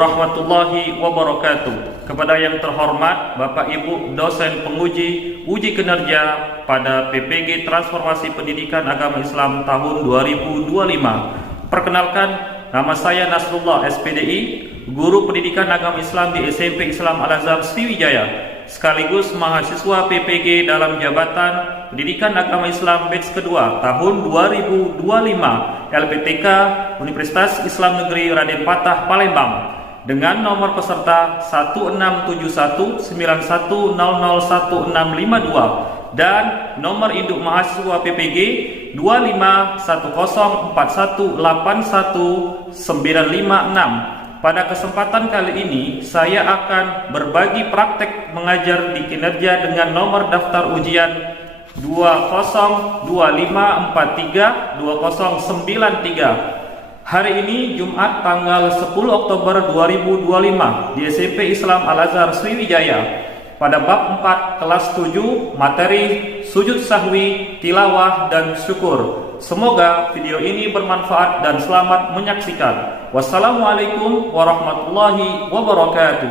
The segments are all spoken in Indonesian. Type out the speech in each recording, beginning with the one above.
warahmatullahi wabarakatuh. Kepada yang terhormat Bapak Ibu dosen penguji uji kinerja pada PPG Transformasi Pendidikan Agama Islam tahun 2025. Perkenalkan, nama saya Nasrullah SPDI, Guru Pendidikan Agama Islam di SMP Islam Al-Azhar Sriwijaya, sekaligus mahasiswa PPG dalam Jabatan Pendidikan Agama Islam batch kedua tahun 2025 LPTK Universitas Islam Negeri Raden Patah Palembang dengan nomor peserta 167191001652 dan nomor induk mahasiswa PPG 251041819556. Pada kesempatan kali ini saya akan berbagi praktek mengajar di kinerja dengan nomor daftar ujian 2025432093. Hari ini Jumat tanggal 10 Oktober 2025 di SMP Islam Al-Azhar Sriwijaya pada bab 4 kelas 7 materi sujud sahwi, tilawah dan syukur. Semoga video ini bermanfaat dan selamat menyaksikan. Wassalamualaikum warahmatullahi wabarakatuh.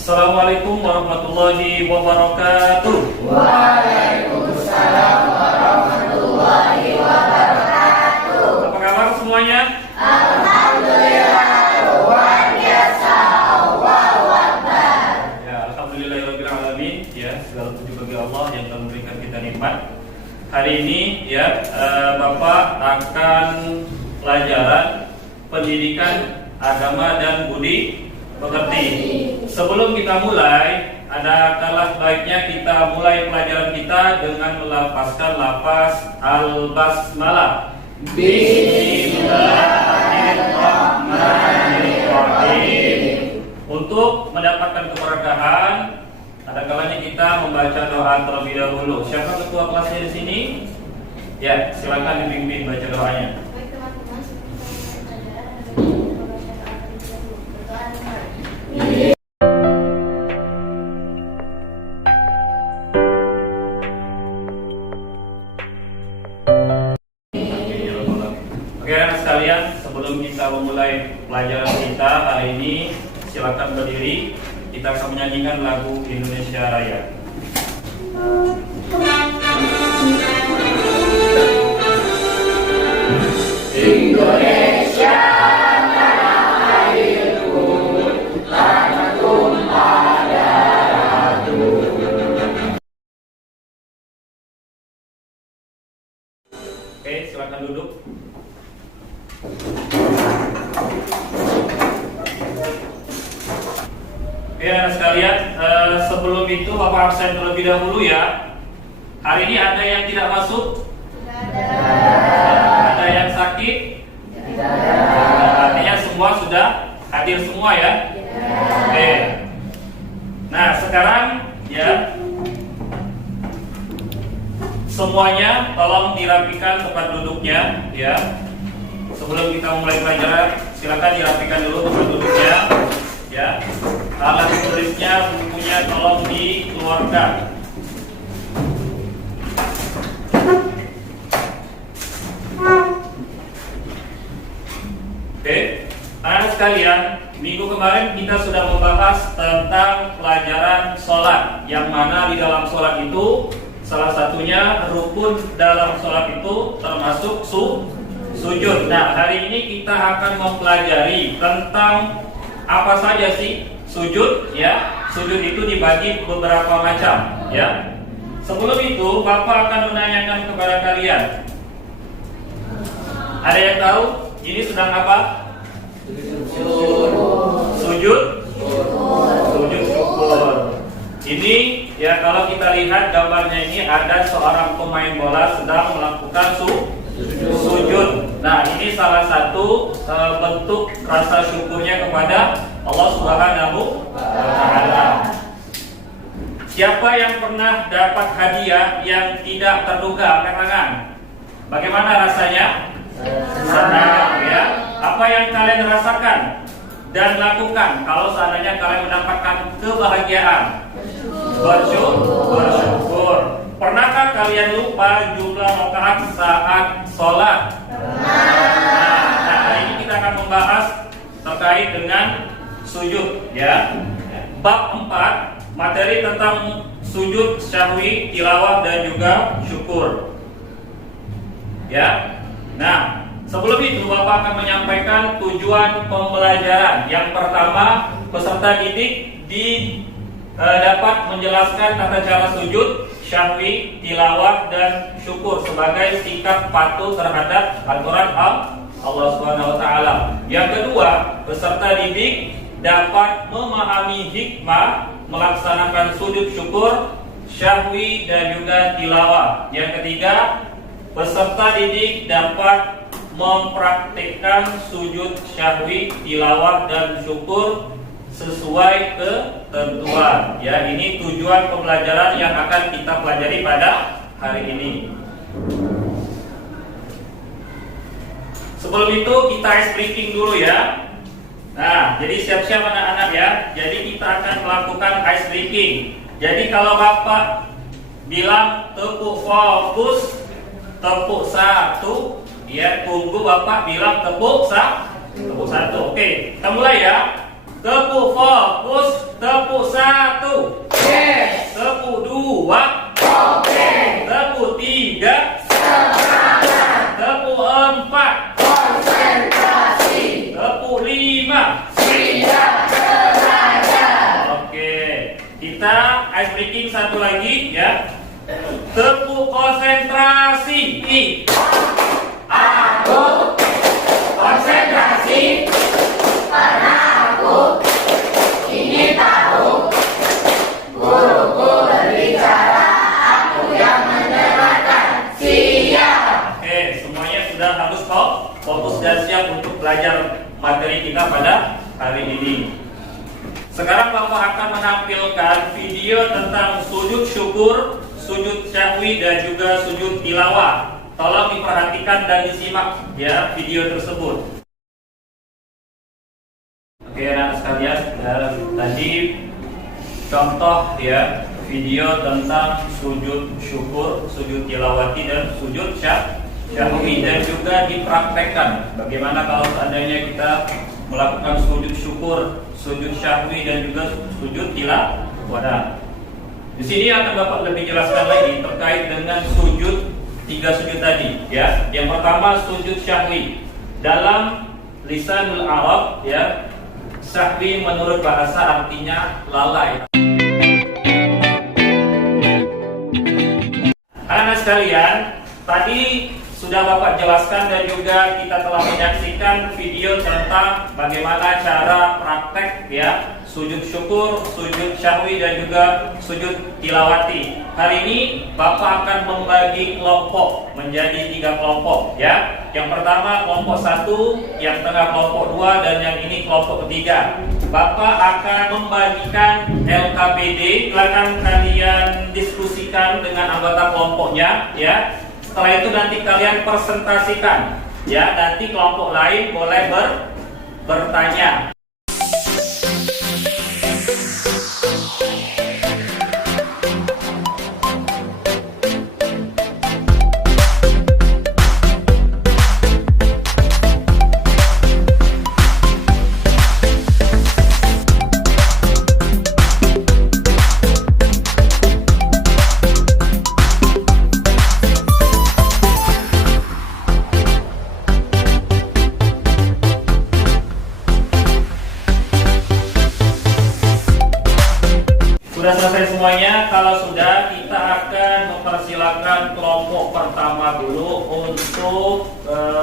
Assalamualaikum warahmatullahi wabarakatuh. Waalaikumsalam warahmatullahi wabarakatuh. Apa kabar semuanya? Alhamdulillah, luar biasa. Allahu Akbar. Ya, alhamdulillahirabbil alamin. Ya, segala puji bagi Allah yang telah memberikan kita nikmat. Hari ini ya, Bapak akan pelajaran pendidikan agama dan budi pekerti. Sebelum kita mulai, ada kalah baiknya kita mulai pelajaran kita dengan melafazkan lafaz al-basmalah. Bismillahirrahmanirrahim. Untuk mendapatkan keberkahan, ada kalanya kita membaca doa terlebih dahulu. Siapa ketua kelasnya di sini? Ya, silakan dibimbing baca doanya. Baik teman-teman, sebelum kita mulai pelajaran, ada baiknya kita baca doa terlebih dahulu. Berdoa dengar. Oke, anak sekalian, sebelum kita memulai pelajaran kita hari ini, silakan berdiri. Kita akan menyanyikan lagu Indonesia Raya. Indonesia tanah airku, tanah tumpah darahku. Oke, silakan duduk. Oke, anak sekalian, sebelum itu Bapak absen terlebih dahulu ya. Hari ini ada yang tidak masuk? Ada yang sakit? Artinya semua sudah hadir semua ya? Oke. Nah, sekarang ya, semuanya tolong dirapikan tempat duduknya ya. Sebelum kita mulai pelajaran, silakan dirapikan dulu tempat duduknya ya. Alat tulisnya, bukunya tolong dikeluarkan. Oke, anak sekalian, minggu kemarin kita sudah membahas tentang pelajaran sholat, yang mana di dalam sholat itu salah satunya rukun dalam sholat itu termasuk sujud. Nah, hari ini kita akan mempelajari tentang apa saja sih sujud ya. Sujud itu dibagi beberapa macam ya. Sebelum itu Bapak akan menanyakan kepada kalian, ada yang tahu ini sedang apa? Sujud syukur. Ini ya, kalau kita lihat gambarnya ini ada seorang pemain bola sedang melakukan sujud. Nah, ini salah satu bentuk rasa syukurnya kepada Allah Subhanahu wa Ta'ala. Siapa yang pernah dapat hadiah yang tidak terduga? Angkat tangan. Bagaimana rasanya? Senang ya. Apa yang kalian rasakan dan lakukan kalau seandainya kalian mendapatkan kebahagiaan? Bersyukur. Pernahkah kalian lupa jumlah rakaat saat sholat? Nah, hari terkait dengan sujud ya. Bab 4 materi tentang sujud syahwi, tilawah dan juga syukur. Ya. Nah, sebelum itu Bapak akan menyampaikan tujuan pembelajaran. Yang pertama, peserta didik dapat menjelaskan tata cara sujud, syahwi, tilawah dan syukur sebagai sikap patuh terhadap aturan Allah Subhanahu wa taala. Yang kedua, peserta didik dapat memahami hikmah melaksanakan sujud syukur, syahwi dan juga tilawah. Yang ketiga, peserta didik dapat mempraktikkan sujud syahwi, tilawah dan syukur sesuai ketentuan. Ya, ini tujuan pembelajaran yang akan kita pelajari pada hari ini. Sebelum itu kita ice breaking dulu ya. Nah, jadi siap-siap anak-anak ya. Jadi kita akan melakukan ice breaking. Jadi kalau Bapak bilang tepuk fokus, tepuk satu, ya tunggu Bapak bilang tepuk satu. Oke, kita mulai ya. Tepuk fokus, tepuk satu. Yes. Tepuk dua. Oke. Tepuk tiga. Semangat. Tepuk empat. Konsentrasi. Tepuk lima. Siap belajar. Oke, kita ice breaking satu lagi ya. Tepuk konsentrasi. Aku konsentrasi karena aku ingin tahu guruku berbicara, aku yang mendengarkan. Siap. Oke, semuanya sudah harus fokus dan siap untuk belajar materi kita pada hari ini. Sekarang Bapak akan menampilkan video tentang sujud syukur, sujud syahwi dan juga sujud tilawah. Tolong diperhatikan dan disimak ya video tersebut. Oke anak sekalian, tadi contoh ya video tentang sujud syukur, sujud tilawati dan sujud syahwi dan juga dipraktekkan. Bagaimana kalau seandainya kita melakukan sujud syukur, sujud syahwi dan juga sujud tilawah. Nah, di sini akan Bapak lebih jelaskan lagi terkait dengan sujud, 3 sujud tadi ya. Yang pertama sujud syahwi. Dalam lisanul Arab ya, syahwi menurut bahasa artinya lalai. Anak sekalian, tadi sudah Bapak jelaskan dan juga kita telah menyaksikan video tentang bagaimana cara praktek ya sujud syukur, sujud syahwi dan juga sujud tilawati. Hari ini Bapak akan membagi kelompok menjadi 3 kelompok ya. Yang pertama kelompok 1, yang tengah kelompok 2 dan yang ini kelompok ketiga. Bapak akan membagikan LKPD, silakan kalian diskusikan dengan anggota kelompoknya ya. Setelah itu nanti kalian presentasikan ya, nanti kelompok lain boleh bertanya. Sudah selesai semuanya? Kalau sudah, kita akan mempersilakan kelompok pertama dulu untuk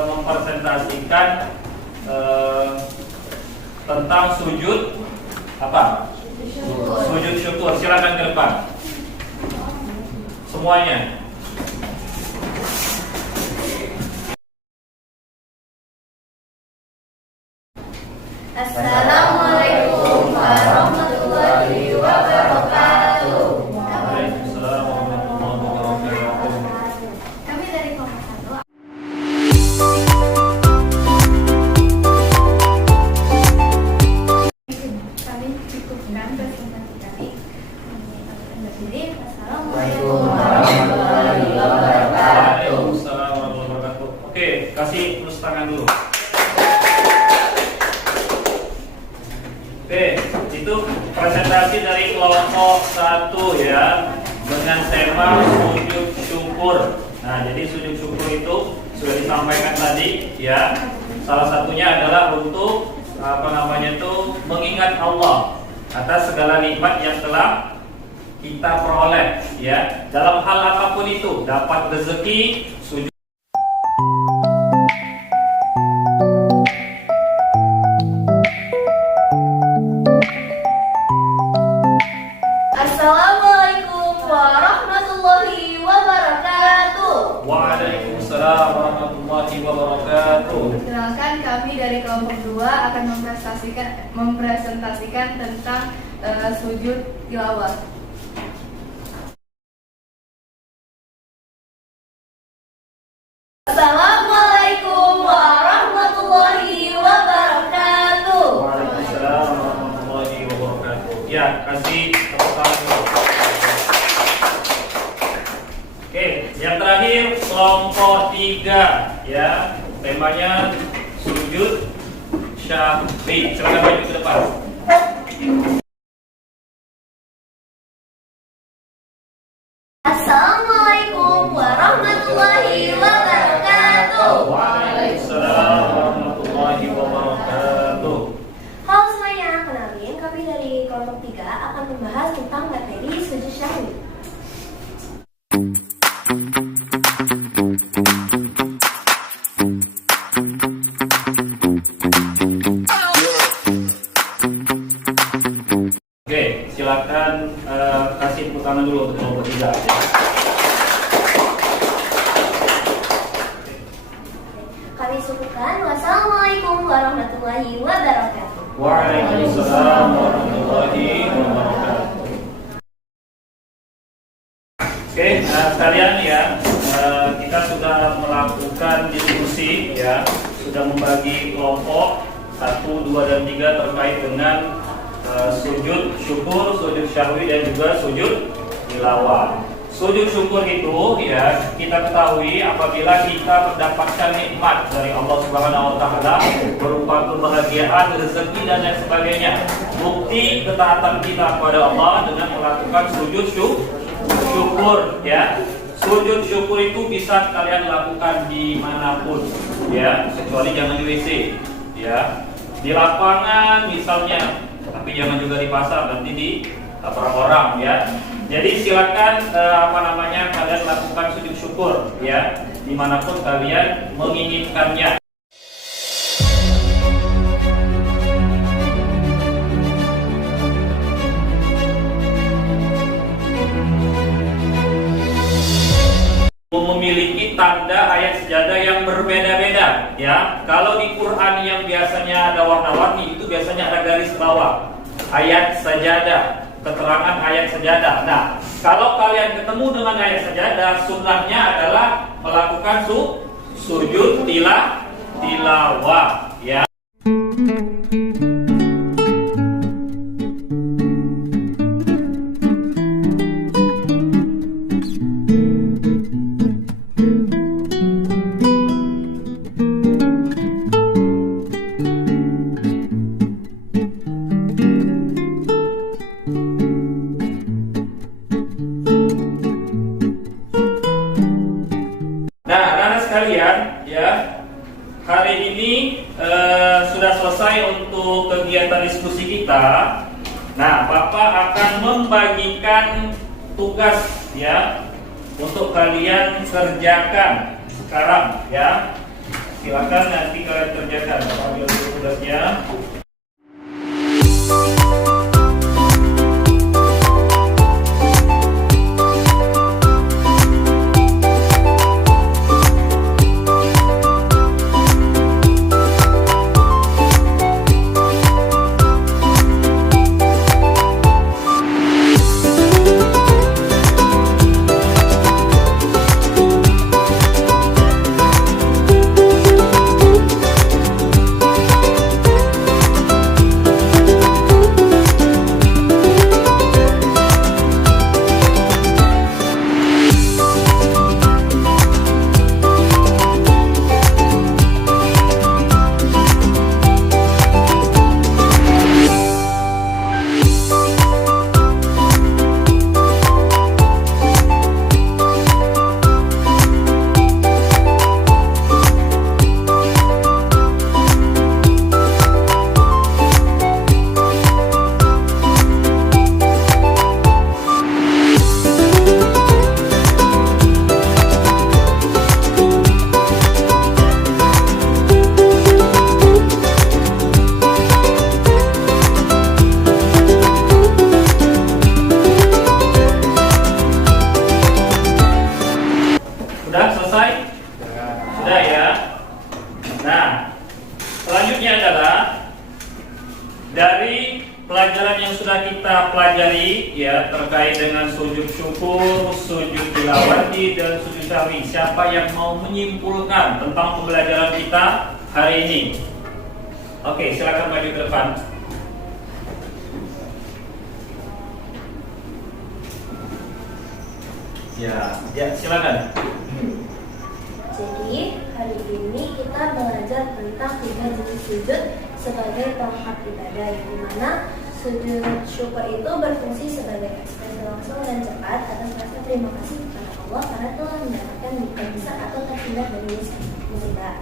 mempresentasikan tentang sujud apa? Sujud syukur. Silakan ke depan. Semuanya. Assalamualaikum warahmatullahi wabarakatuh. Waalaikumsalam warahmatullahi wabarakatuh. Kami dari kelompok 1. Kami cukupkan presentasi kami. Berdiri. Assalamualaikum warahmatullahi wabarakatuh. Waalaikumsalam warahmatullahi wabarakatuh. Oke, kasih plus tangan dulu. presentasi dari kelompok 1 ya, dengan tema sujud syukur. Nah, jadi sujud syukur itu sudah disampaikan tadi ya. Salah satunya adalah untuk mengingat Allah atas segala nikmat yang telah kita peroleh ya. Dalam hal apapun itu, dapat rezeki, sujud. Assalamualaikum warahmatullahi wabarakatuh. Waalaikumsalam warahmatullahi wabarakatuh. Perkenalkan, kami dari kelompok 2 akan mempresentasikan tentang sujud tilawah. Assalamualaikum warahmatullahi wabarakatuh. Waalaikumsalam warahmatullahi wabarakatuh. Ya, kasih tepuk tangan dulu. Oke, yang terakhir kelompok 3 ya, temanya sujud syahwi. Silakan maju ke depan. Assalamualaikum warahmatullahi wabarakatuh. Waalaikumsalam warahmatullahi wabarakatuh. Halo semuanya, kenalin kami dari kelompok 3 akan membahas tentang materi sujud syahwi. Oke, silakan kasih tepuk tangan dulu untuk kelompok 3. Kami sukukan. Wassalamualaikum warahmatullahi wabarakatuh. Waalaikumsalam warahmatullahi wabarakatuh. Oke, sekalian ya, kita sudah melakukan diskusi ya, sudah membagi kelompok 1, 2, dan 3 terkait dengan sujud syukur, sujud syahwi, dan juga sujud tilawah. Sujud syukur itu ya, kita ketahui apabila kita mendapatkan nikmat dari Allah Subhanahu wa taala berupa kebahagiaan, rezeki, dan lain sebagainya. Bukti ketaatan kita kepada Allah dengan melakukan sujud syukur ya. Sujud syukur itu bisa kalian lakukan dimanapun ya, kecuali jangan di WC ya, di lapangan misalnya, tapi jangan juga di pasar, nanti ditabrak orang ya. Jadi silakan kalian lakukan sujud syukur ya, dimanapun kalian menginginkannya. Memiliki tanda ayat sejadah yang berbeda-beda ya. Kalau di Quran yang biasanya ada warna-warni, itu biasanya ada garis bawah ayat sejadah, keterangan ayat sejadah. Nah, kalau kalian ketemu dengan ayat sejadah, sunnahnya adalah melakukan sujud tilawah ya. Nah, anak-anak sekalian, ya, hari ini sudah selesai untuk kegiatan diskusi kita. Nah, Bapak akan membagikan tugas, ya, untuk kalian kerjakan sekarang, ya. Silakan nanti kalian kerjakan. Bapak ambil dulu tugasnya. syukur, sujud tilawati, dan sujud sahwi. Siapa yang mau menyimpulkan tentang pembelajaran kita hari ini? Oke, silakan maju ke depan. Ya, silakan. Jadi hari ini kita belajar tentang 3 jenis sujud sebagai pelengkap ibadah, yang dimana sujud syukur itu berfungsi sebagai ekspresi langsung dan cepat atas rasa terima kasih kepada Allah karena telah mendapatkan mukjizat atau terhindar dari musibah.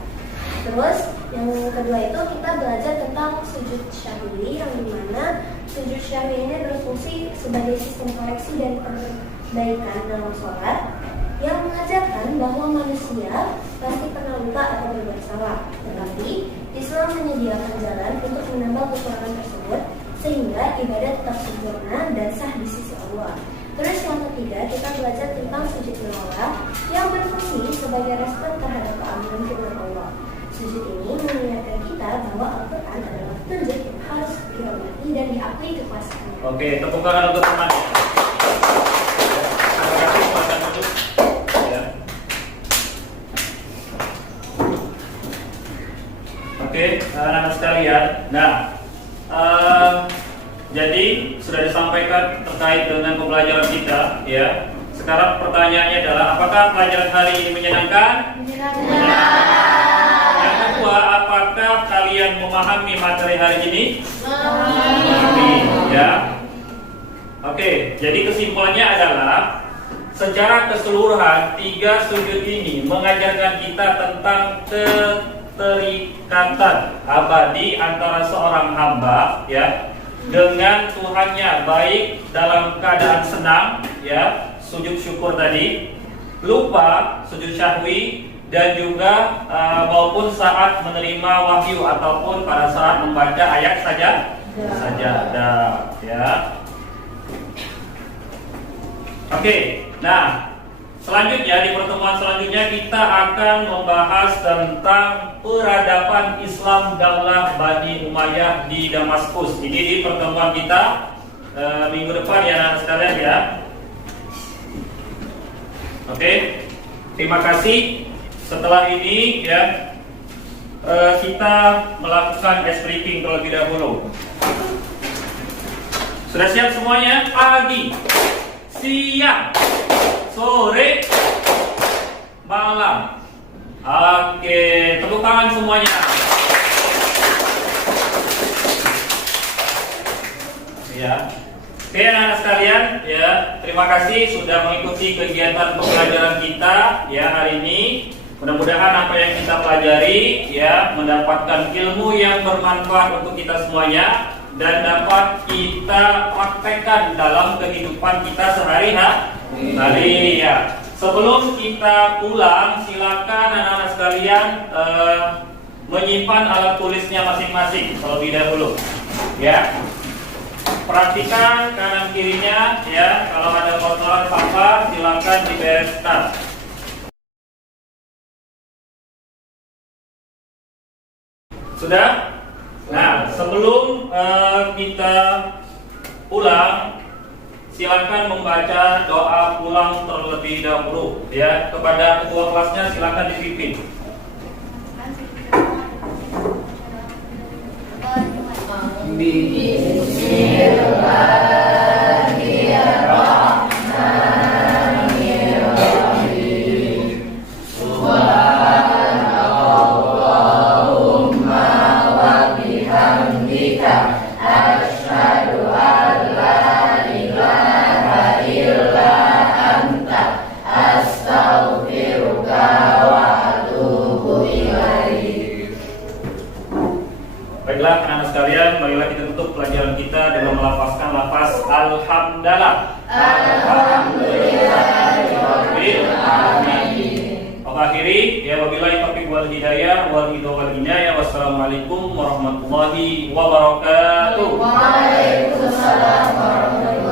Terus yang kedua itu kita belajar tentang sujud syahwi, yang dimana sujud syahwi ini berfungsi sebagai sistem koreksi dan perbaikan dalam sholat, yang mengajarkan bahwa manusia pasti pernah lupa atau berbuat salah, tetapi Islam menyediakan jalan untuk menambah kekurangan tersebut sehingga ibadah tetap sempurna dan sah di sisi Allah. Terus yang ketiga, kita belajar tentang sujud tilawah yang berfungsi sebagai respon terhadap keagungan firman Allah. Sujud ini mengingatkan kita bahwa Al-Quran adalah petunjuk yang harus dihormati dan diakui kekuasaannya. Oke, tepuk tangan untuk teman. Oke, anak-anak sekalian. Nah, jadi sudah disampaikan terkait dengan pembelajaran kita, ya. Sekarang pertanyaannya adalah, apakah pelajaran hari ini menyenangkan? Yang kedua, apakah kalian memahami materi hari ini? Memahami. Ya. Oke, jadi kesimpulannya adalah secara keseluruhan 3 sujud ini mengajarkan kita tentang keterikatan abadi antara seorang hamba, ya, dengan Tuhannya, baik dalam keadaan senang, ya, sujud syukur tadi, lupa, sujud syahwi, dan juga maupun saat menerima wahyu ataupun pada saat membaca ayat sajadah, ya. Oke, nah selanjutnya di pertemuan selanjutnya kita akan membahas tentang peradaban Islam Daulah Bani Umayyah di Damaskus. Ini di pertemuan kita minggu depan, ya anak sekalian, ya. Oke, terima kasih. Setelah ini, ya, kita melakukan ice breaking terlebih dahulu. Sudah siap semuanya? Pagi, siang, sore, malam. Oke, tepuk tangan semuanya. Ya. Oke, anak-anak sekalian, ya, terima kasih sudah mengikuti kegiatan pembelajaran kita, ya, hari ini. Mudah-mudahan apa yang kita pelajari, ya, mendapatkan ilmu yang bermanfaat untuk kita semuanya dan dapat kita praktekkan dalam kehidupan kita sehari-hari, ya. Sebelum kita pulang, silakan anak-anak sekalian menyimpan alat tulisnya masing-masing terlebih dahulu, ya. Perhatikan kanan kirinya, ya. Kalau ada kotoran sampah, silakan dibereskan. Sudah? Nah, sebelum kita pulang, silakan membaca doa pulang terlebih dahulu, ya. Kepada ketua kelasnya silakan dipimpin. Baiklah anak-anak sekalian, marilah kita tutup pelajaran kita dengan melafazkan lafaz Alhamdulillah. Alhamdulillahirabbil alamin. Akhiri, ya, wabillahi taufiq wal hidayah wal hidayah wal inayah. Wassalamualaikum warahmatullahi wabarakatuh. Waalaikumsalam warahmatullahi wabarakatuh.